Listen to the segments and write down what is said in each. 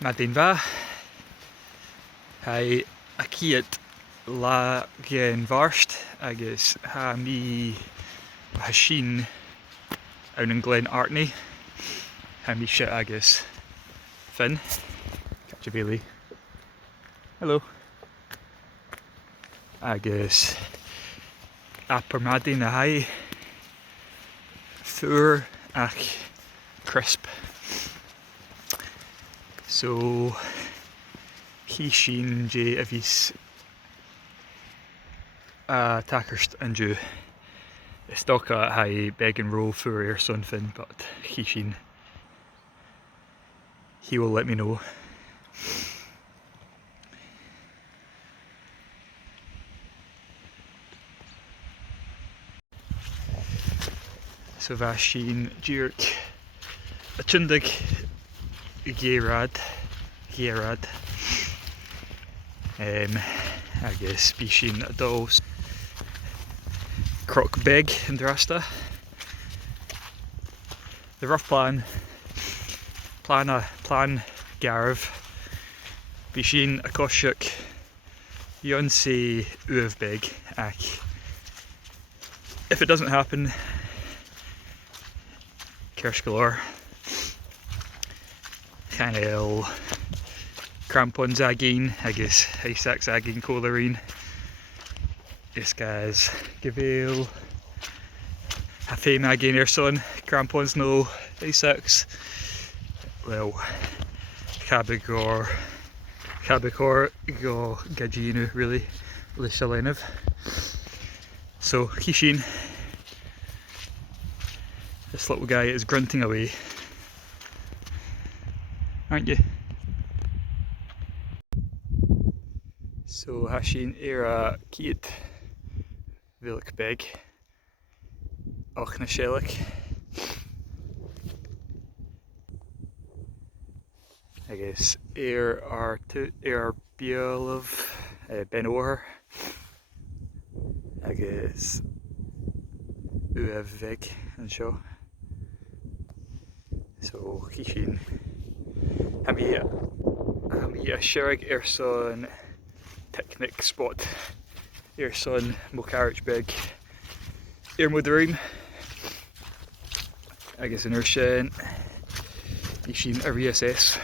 Madin va. Hai a cuairt la Gleann Artanaig agus ha mi ha sin out in Glen Artney. Ha mi se agus Finn. Catch a Bailey. Hello. Agus apar Madin a hai fuair ach crisp. So he sin je a vís takirst an ju. Is stocha hai Beag and roll fuair son Finn, but he sin he will let me know. So va sin dúirc a tsundig Gérad agus bí sin a dós croc Beag in drasta. The rough plan garv bí sin a cosisiach yon sé uav Beag ach if it doesn't happen Kerskalor Chanel crampons agin agus Isaacs agin colarine. This guy's Gavel Hafame agin son crampons no Isaacs. Well Cabicor go Gaginu really Lishalenov. So Kishin, this little guy is grunting away, aren't you? So Hashin era cuairt Vilk Beag och na Shelik. I guess ar Biel of Ben O'her. I guess Uev Vig and show. So Kishin Hami a Sherig son picnic spot son mo cuairt Beag mo dream. I guess in sin Kishin a reassess.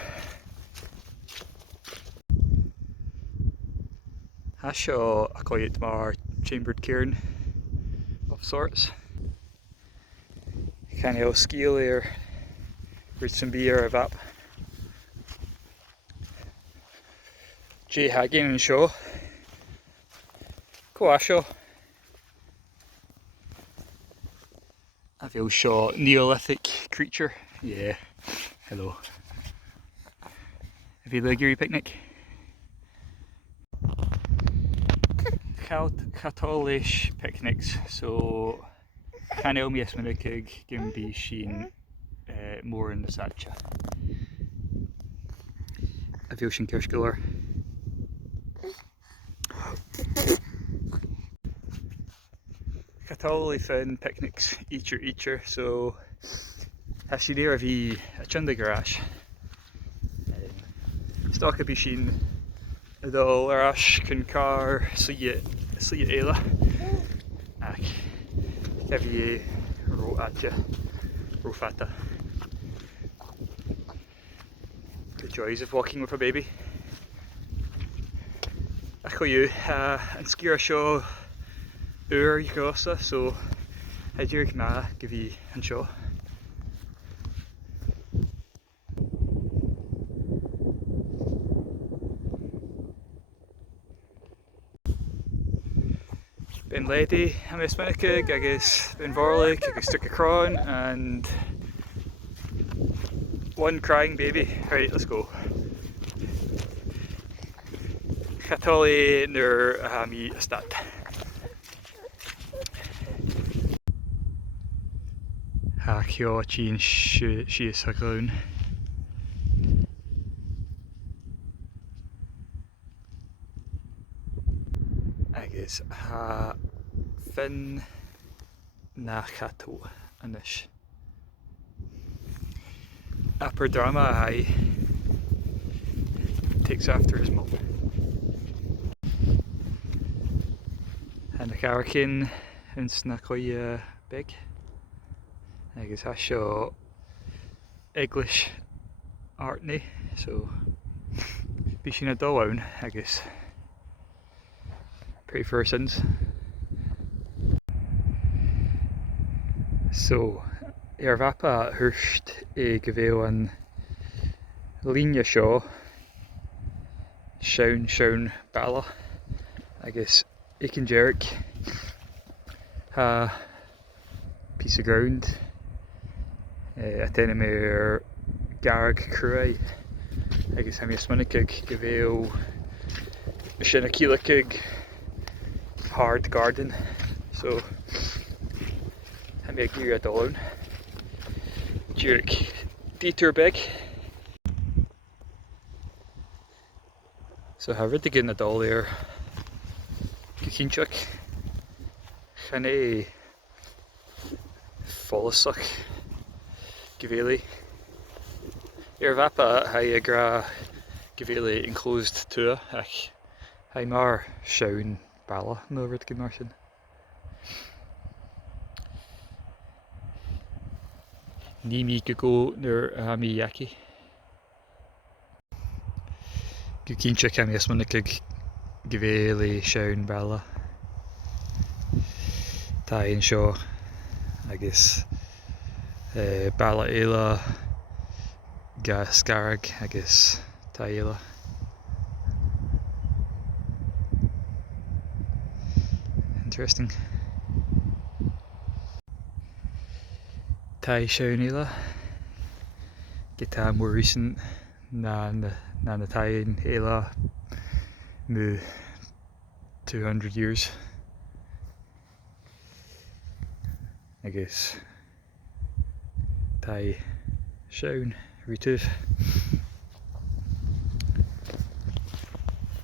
Ha seo a cuairt mar chambered cairn of sorts. Kind of skill here. Read some beer of up. Jay Haggin and show. Coasho. I feel shaw Neolithic creature. Yeah. Hello. Have you had a geary picnic? Catolish picnics. So Canel mi esmynigig gym bi sin more in the satcha. A feel sin Kerskalor. Catoli fin picnics eacher. So has she there a chunda garage. Stock a bi sin Dol arash can car see it Ayla. Ach Kevi ro atja rofata. The joys of walking with a baby. Acho you and skier show gosa so I do ma give you and show. Ben Lady, I'm a Sminicig, I guess Ben Vorlik, I guess took a cron and one crying baby. Right, let's go. Catoli nur hami stat. Ha kyo chin she is hagoon. I guess ha Finn na chato anish. Upper drama hai takes after his mum. And the hurricane in Snakoya Beag. Agus ha seo Gleann Artney, so bhí sin a dul ann agus pretty persons. So ar bhapa thuirst go bhfuil an líne seo sean balla agus Aiken Jarek ha piece of ground a tenna mé garag cuairt agus ha mé smuinnig go bhfuil sin a cílacig hard garden, so ha mé gír a dul Jarek detour Beag. So ha rid gin a dul ar Cuairteach chan é follasach gabhéalaí. Ar bhapa ha a gra gabhéalaí enclosed tua ach ha mar sean balla nó rid gin mar sin. Ní mí go go nuair a mí yaki. Cuairteach ha mé smuinnig go bhfuil sean balla. Tá aon seo agus balla éile ga scarag agus tá éile. Interesting. Tá sean éile go tá mór recent na táin éile mú 200 years. Agus tá sean rituh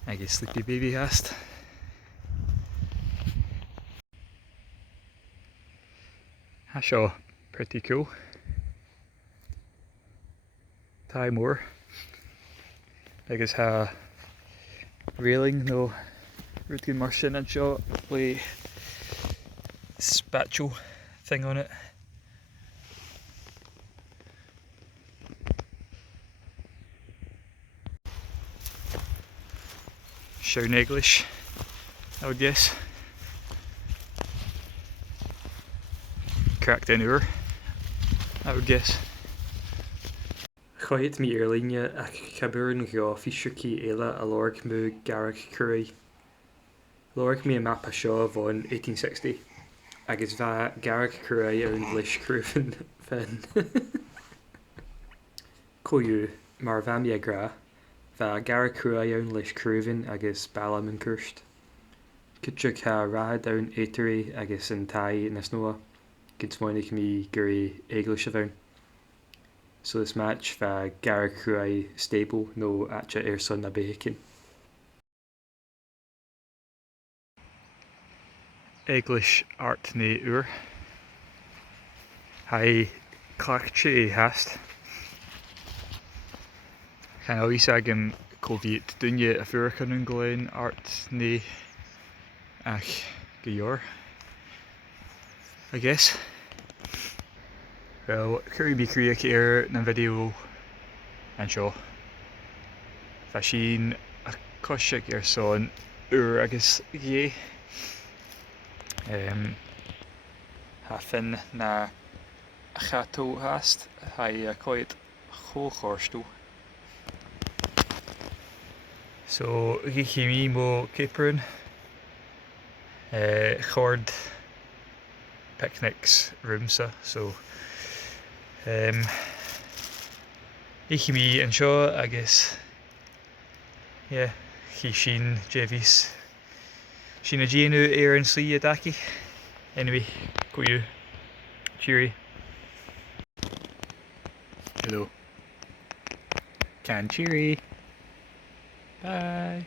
agus sleepy baby hast. Ha seo pretty cool. Tá mór agus ha railing nó rid gin mar sin an seo le spatule thing on it. Sean English, I would guess. Cracked in oor, I would guess. Cuairt mí ar líne ach cabúr go fiisiúcí éile a lorg mú garag cuairt. Lorg mí a map a seo bhain 1860. Agus bheit garag cuairt ar an leis cruúfan fan. Coú mar bheith mí a gra, bheit garag cuairt ar an leis cruúfan agus bailm an cuairt. Cuairteach ha rád ar an éiterí agus an taí na snua, gin smáinnig mí gurí English a bhain. So this match bheit garag cuairt stable nó atse ar son na béicin. Glen Artney uair. Ha clachtse hast. Chan always agam COVID dunne a furchan an Glen Artney ach go leor, I guess. Well, curry be creaach ar na video an seo. Tá sin a cosisiach ar son uair agus dhé. Ha fin na cható hast, ha a cuairt chóchorstú. So ghí mí mó caprin, chord picnics roomsa, so ghí mí an seo agus yeah, ghí sin Jevis sin a géanú ar an slí a daci. Anyway, go you. Cheery. Hello. Can cheery. Bye.